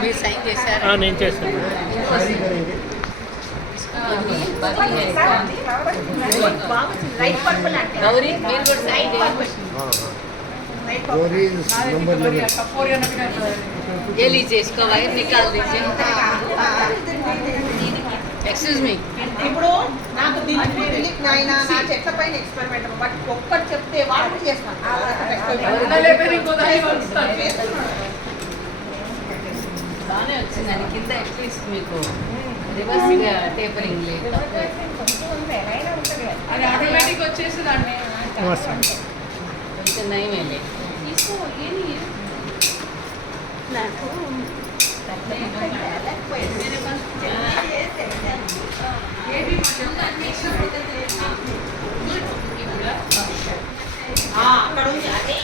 మీరు సైన్ చేశారు? నేను చేస్తాను. గౌరీ మీరు కూడా సైన్ చేయండి. ये लीजिए इसका वायर निकाल दीजिए. Excuse me. ఇప్పుడు నాకు దీనికి నాయన నా చెట్ల పైన ఎక్స్పెరిమెంట్ బట్ ఒక్కటి చెప్తే వాళ్ళు చేస్తాను బాగానే వచ్చిందండి. కింద అట్లీస్ట్ మీకు రివర్స్గా టేపరింగ్ లేదు. అది ఆటోమేటిక్ వచ్చేసి దాన్ని కొంచెం నయమే లేదు. నాకు అక్కడ ఉంది అదే